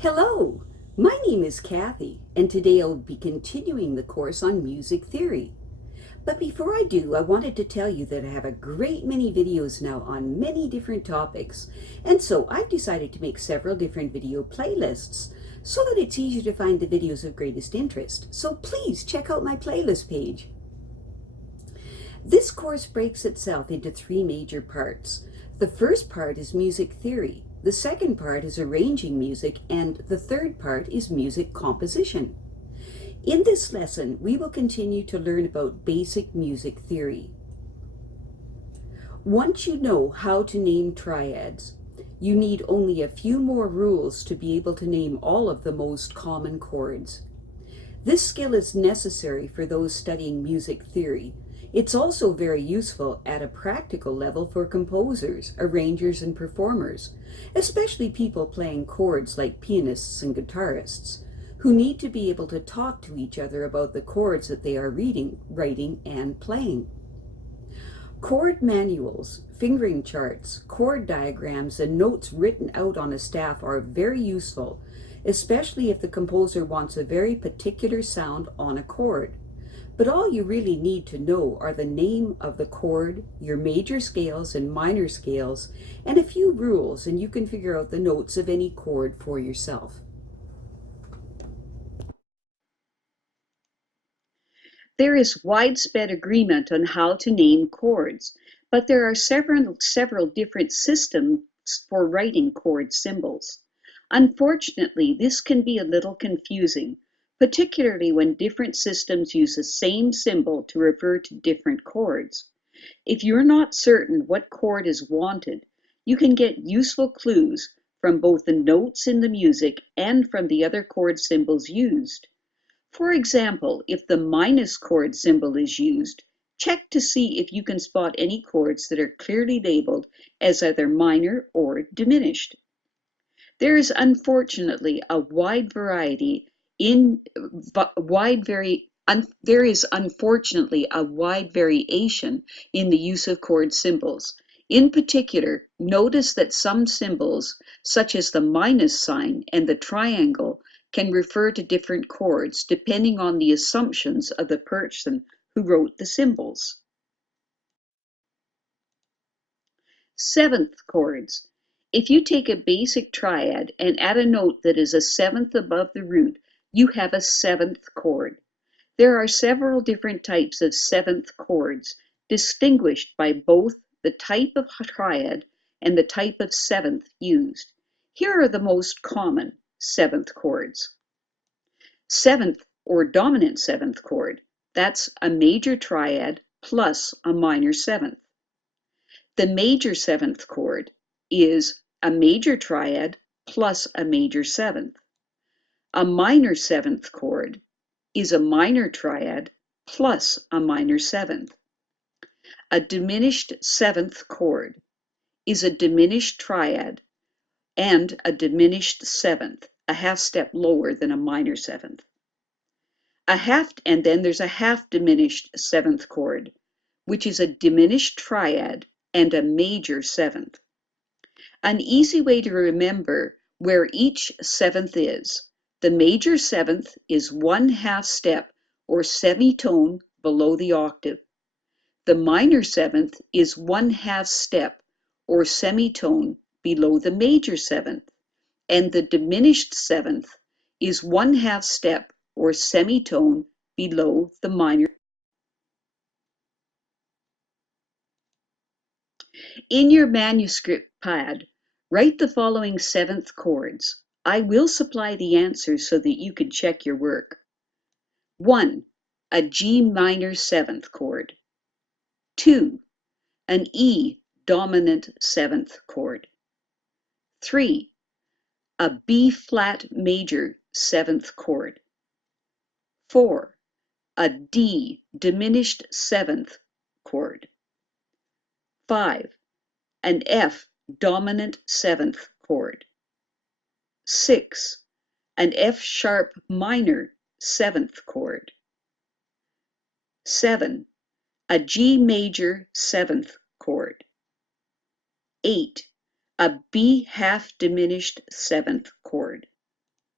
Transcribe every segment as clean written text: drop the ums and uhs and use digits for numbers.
Hello, my name is Kathy, and today I'll be continuing the course on music theory. But before I do, I wanted to tell you that I have a great many videos now on many different topics, and so I've decided to make several different video playlists so that it's easier to find the videos of greatest interest. So please check out my playlist page. This course breaks itself into three major parts. The first part is music theory, the second part is arranging music, and the third part is music composition. In this lesson, we will continue to learn about basic music theory. Once you know how to name triads, you need only a few more rules to be able to name all of the most common chords. This skill is necessary for those studying music theory. It's also very useful at a practical level for composers, arrangers, and performers, especially people playing chords like pianists and guitarists, who need to be able to talk to each other about the chords that they are reading, writing, and playing. Chord manuals, fingering charts, chord diagrams, and notes written out on a staff are very useful, especially if the composer wants a very particular sound on a chord. But all you really need to know are the name of the chord, your major scales and minor scales, and a few rules, and you can figure out the notes of any chord for yourself. There is widespread agreement on how to name chords, but there are several different systems for writing chord symbols. Unfortunately, this can be a little confusing, particularly when different systems use the same symbol to refer to different chords. If you're not certain what chord is wanted, you can get useful clues from both the notes in the music and from the other chord symbols used. For example, if the minus chord symbol is used, check to see if you can spot any chords that are clearly labeled as either minor or diminished. There is unfortunately a wide variety in wide vari there is unfortunately a wide variation in the use of chord symbols. In particular, notice that some symbols, such as the minus sign and the triangle, can refer to different chords depending on the assumptions of the person who wrote the symbols. Seventh chords. If you take a basic triad and add a note that is a seventh above the root, you have a seventh chord. There are several different types of seventh chords, distinguished by both the type of triad and the type of seventh used. Here are the most common seventh chords. Seventh or dominant seventh chord, that's a major triad plus a minor seventh. The major seventh chord is a major triad plus a major seventh. A minor seventh chord is a minor triad plus a minor seventh. A diminished seventh chord is a diminished triad and a diminished seventh, a half step lower than a minor seventh. And then there's a half diminished seventh chord, which is a diminished triad and a major seventh. An easy way to remember where each seventh is: the major seventh is one half step or semitone below the octave. The minor seventh is one half step or semitone below the major seventh, and the diminished seventh is one half step or semitone below the minor. In your manuscript pad, write the following seventh chords. I will supply the answers so that you can check your work. 1. A G minor seventh chord. 2. An E dominant seventh chord. 3. A B flat major seventh chord. 4. A D diminished seventh chord. 5. An F dominant seventh chord. 6. An F sharp minor seventh chord. 7. A G major seventh chord. 8. A B half diminished seventh chord.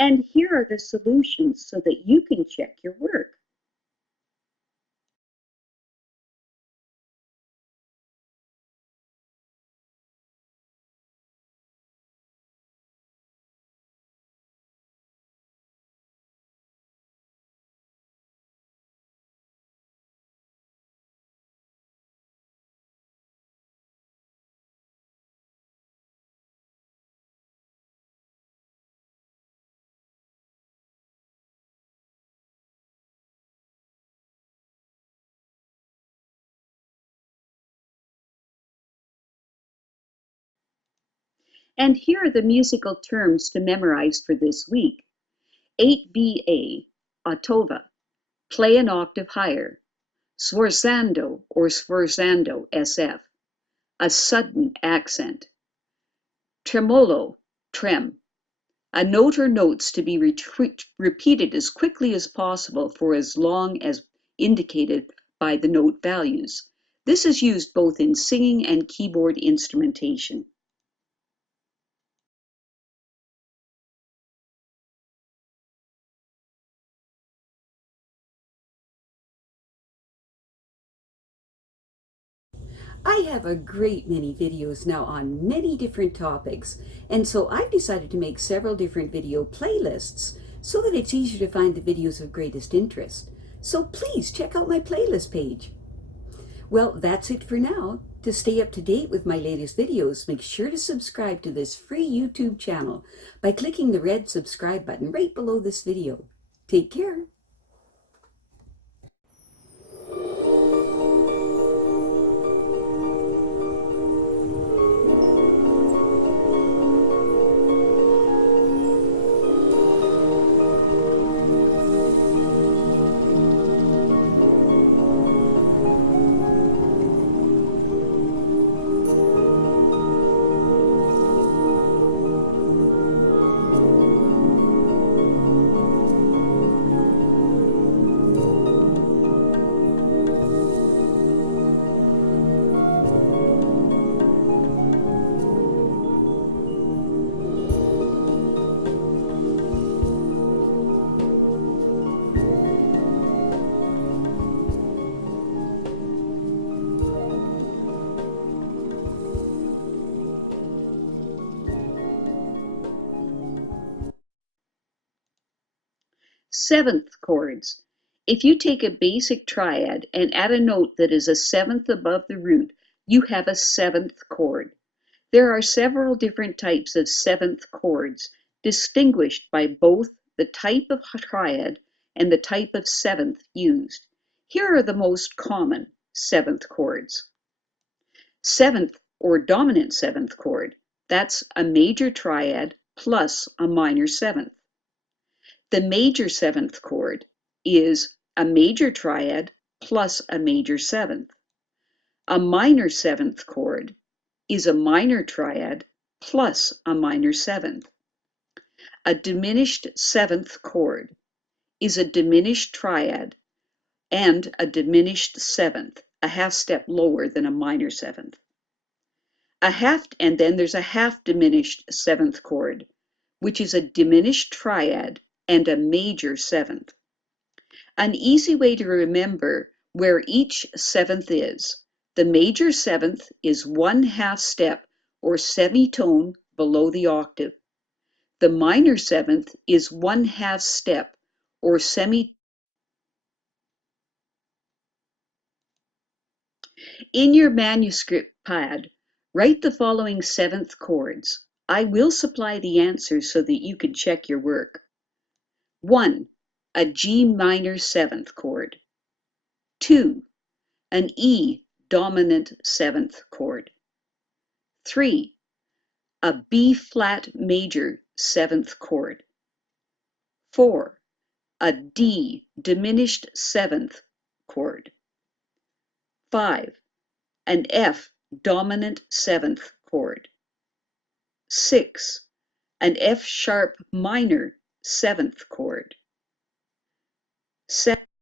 And here are the solutions so that you can check your work. And here are the musical terms to memorize for this week. 8BA, ottava, play an octave higher. Sforzando or sforzando, SF, a sudden accent. Tremolo, trem, a note or notes to be repeated as quickly as possible for as long as indicated by the note values. This is used both in singing and keyboard instrumentation. I have a great many videos now on many different topics, and so I've decided to make several different video playlists so that it's easier to find the videos of greatest interest. So please check out my playlist page. Well, that's it for now. To stay up to date with my latest videos, make sure to subscribe to this free YouTube channel by clicking the red subscribe button right below this video. Take care. Seventh chords. If you take a basic triad and add a note that is a seventh above the root, you have a seventh chord. There are several different types of seventh chords, distinguished by both the type of triad and the type of seventh used. Here are the most common seventh chords. Seventh or dominant seventh chord, that's a major triad plus a minor seventh. The major seventh chord is a major triad plus a major seventh. A minor seventh chord is a minor triad plus a minor seventh. A diminished seventh chord is a diminished triad and a diminished seventh, a half step lower than a minor seventh. And then there's a half diminished seventh chord, which is a diminished triad and a major seventh. An easy way to remember where each seventh is: the major seventh is one half step or semitone below the octave. The minor seventh is one half step or semi. In your manuscript pad, write the following seventh chords. I will supply the answers so that you can check your work. 1. A G minor seventh chord. 2. An E dominant seventh chord. 3. A B flat major seventh chord. 4. A D diminished seventh chord. 5. An F dominant seventh chord. 6. An F sharp minor seventh chord. 7.